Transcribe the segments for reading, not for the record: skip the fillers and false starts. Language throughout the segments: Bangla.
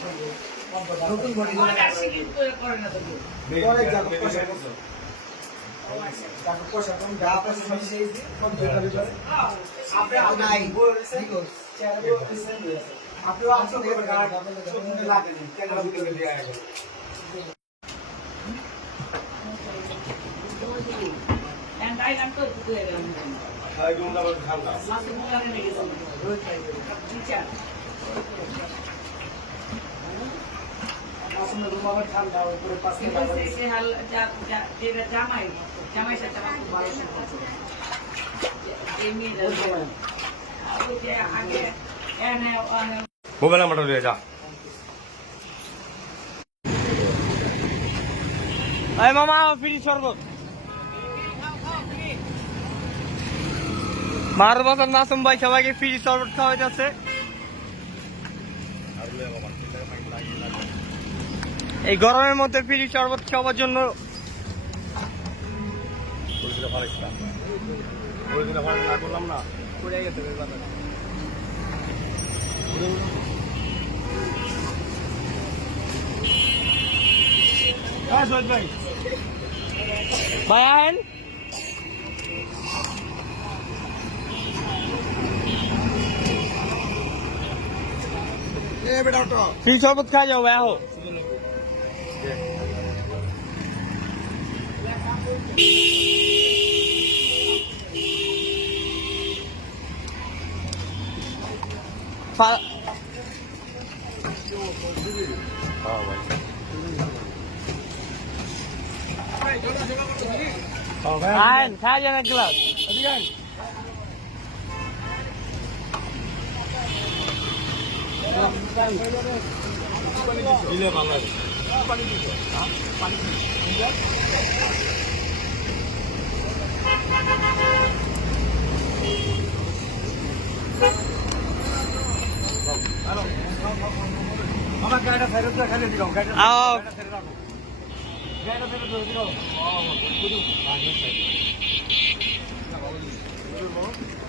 নতুন বডি করে করে না তো পরে যাব পয়সা করছো তারপর পয়সা কম যা পয়সা মিশে দিই কম্পিউটার ভিতরে আপনি নাই বলছেন চেয়ারে বলছেন আপনি আসো দেখে কার্ড শুনতে লাগে না কেন ভিতরে দিয়ে আয়া করে এন্ড আই লাইন তো তুলে গেলাম I don't know how to last মুলারে নিয়ে গেছে রোজ খাই টিচার আসলে রুমাবার ঠান্ডা উপরে পাশে লাগছে সে হাল যা যেটা জামাই সাথে খুব ভালো সম্পর্ক এমনি ওই যে আগে এনে মোবাইল নাম্বারটা দিয়ে যা এই মামা ফ্রি শরবত মার বাজার নাসম ভাই সবাইকে ফ্রি শরবত খাওয়া যাচ্ছে এই গরমের মধ্যে ফ্রি শরবত খাওয়ার জন্য ভাই ফ্রি শরবত খা যাও ভাই আহো খা যান এক গ্লাস আমার গাড়িটা ফেরত দিয়ে খালি দিলাম গাড়িটা ফেরত রাখো গাড়িটা ফেরত দিলাম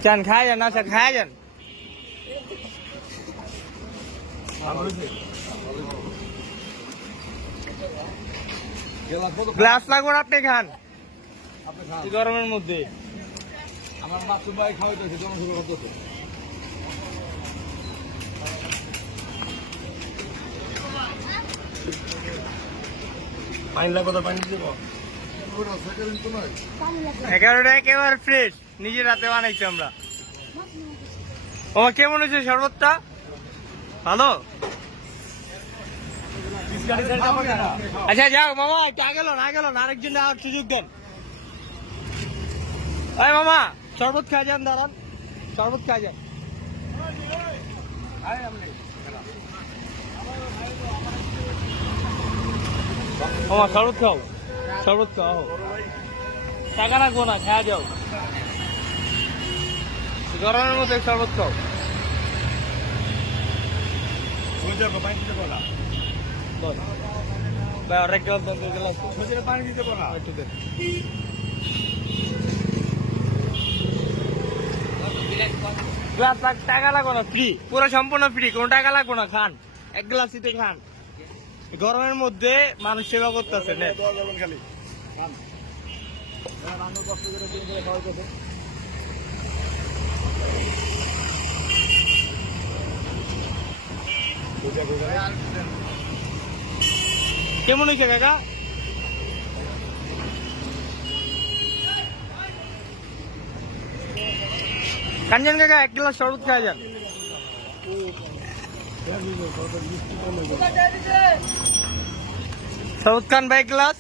চান খায় যান না স্যার খায় যান গ্লাস লাগবে আপনি খান গরমের মধ্যে আমার মাসুম ভাই খাওয়াইতেছে জনসভা করতেছে পানি লাগবে তো পানি দেবো 11টা একেবারে ফ্রেশ নিজের রাতে বানাইছি আমরা আমার কেমন হয়েছে শরবতটা ভালো আচ্ছা যাও মামা একটু আগে না আরেকজন সুযোগ দেন এই মামা শরবত খাই যান দাঁড়ান শরবত খাই যান মামা শরবত খাও টাকা রাখবো না খাওয়া যাও গরমের মধ্যে শরবত খাও পানি দিতে পারো একটু দেন গ্লাস টাকা লাগবো না ফ্রি পুরো সম্পূর্ণ ফ্রি কোনো টাকা লাগবো না খান এক গ্লাস দিতে খান গরমের মধ্যে মানুষ সেবা করতেছে খালি কেমন হয়েছে কাকা কাঞ্জন কাকা এক গ্লাস শরবত খাওয়া যান শরবত খান ভাই গ্লাস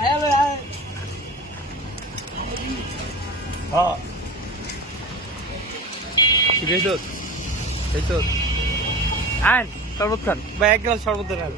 হ্যাঁ আইন শরবত খান ভাই এক গ্লাস শরবত দেন আমার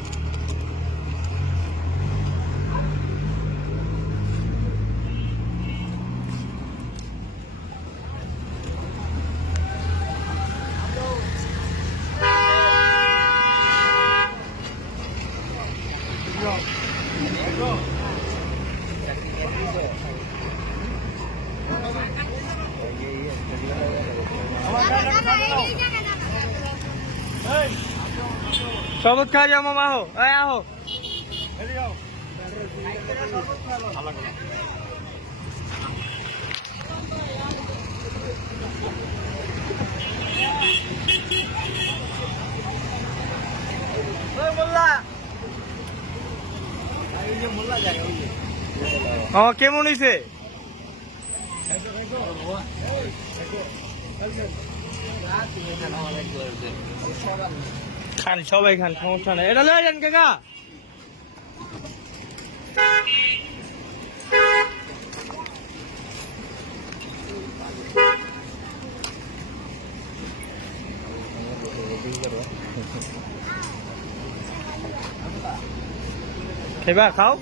শরবত খাওয়া যাও মামা, আহো এই আহো। কেমন হয়েছে? খান সবাই খান, সমস্যা নেই। এটা লয়ে যান কাকা। খেবা খাও।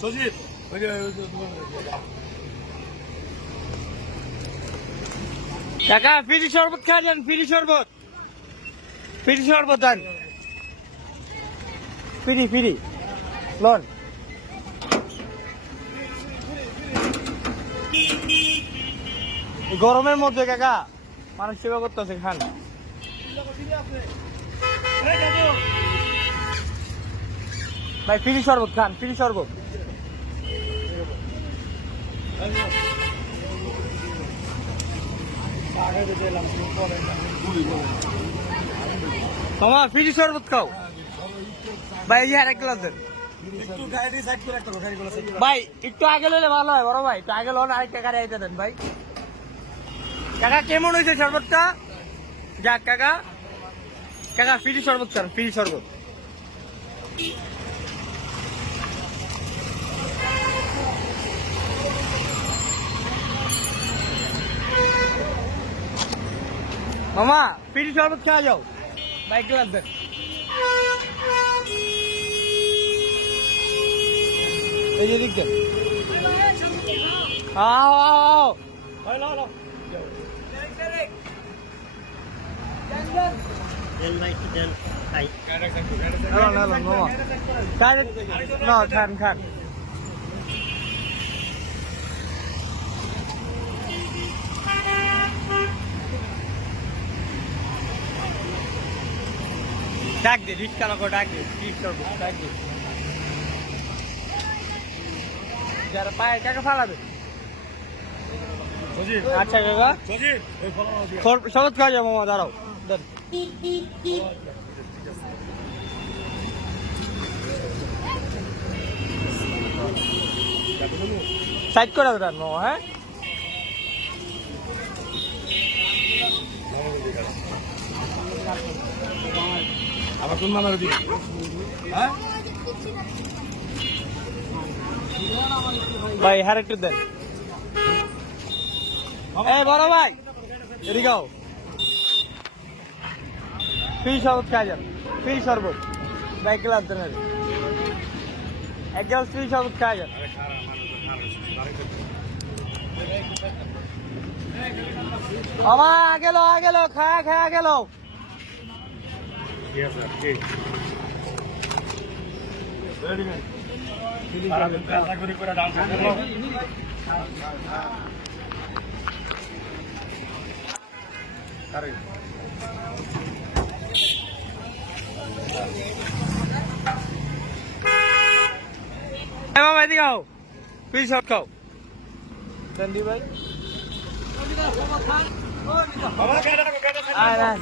সজিব কাকা ফ্রি শরবত খাওয়া যান, ফ্রি শরবত, ফ্রি শরবত দেন, ফ্রি ফ্রি লন। গরমের মধ্যে কাকা মানুষ সেবা করতেছে, খান। ভাই ফ্রি শরবত খান, ফ্রি শরবত। মামা ফ্রি শরবত খাও ভাই, এই আর এক গ্লাস দেন ভাই। একটু আগে লইলে ভালো হয় বড় ভাই, একটু আগে লোন, আরেকটা গাড়ি আইতে দেন ভাই। কাকা কেমন হয়েছে শরবতটা? যাক কাকা, কাকা ফ্রি শরবত খান, ফ্রি শরবত। মামা ফ্রি শরবত খাওয়া যাও ভাই, এক গ্লাস দেন। এই যে দিক দেন, আও আও আও। খান খান। ডাক দে, রিক্সা লোক ডাক দে, ডাক দে। যারা পায়ে কাকা ফালাবে। আচ্ছা কাকা শরবত খাওয়া যাবো মামা, দাঁড়াও দেন। সাইড করে দেন মামা, হ্যাঁ। আবার কোন মামার দিকে? হ্যাঁ ভাই হ্যাঁ একটু দেন। এই বড় ভাই এদিকে আও, ফ্রি শরবত খাওয়া যান, ফ্রি শরবত ভাই, এক গ্লাস দেন, এক গ্লাস ফ্রি শরবত খাওয়া যান। মামা গেল গেল, খায়া খায়া গেল। মামা এদিকে আও, ফ্রি শরবত খাও সন্দী ভাই। আয়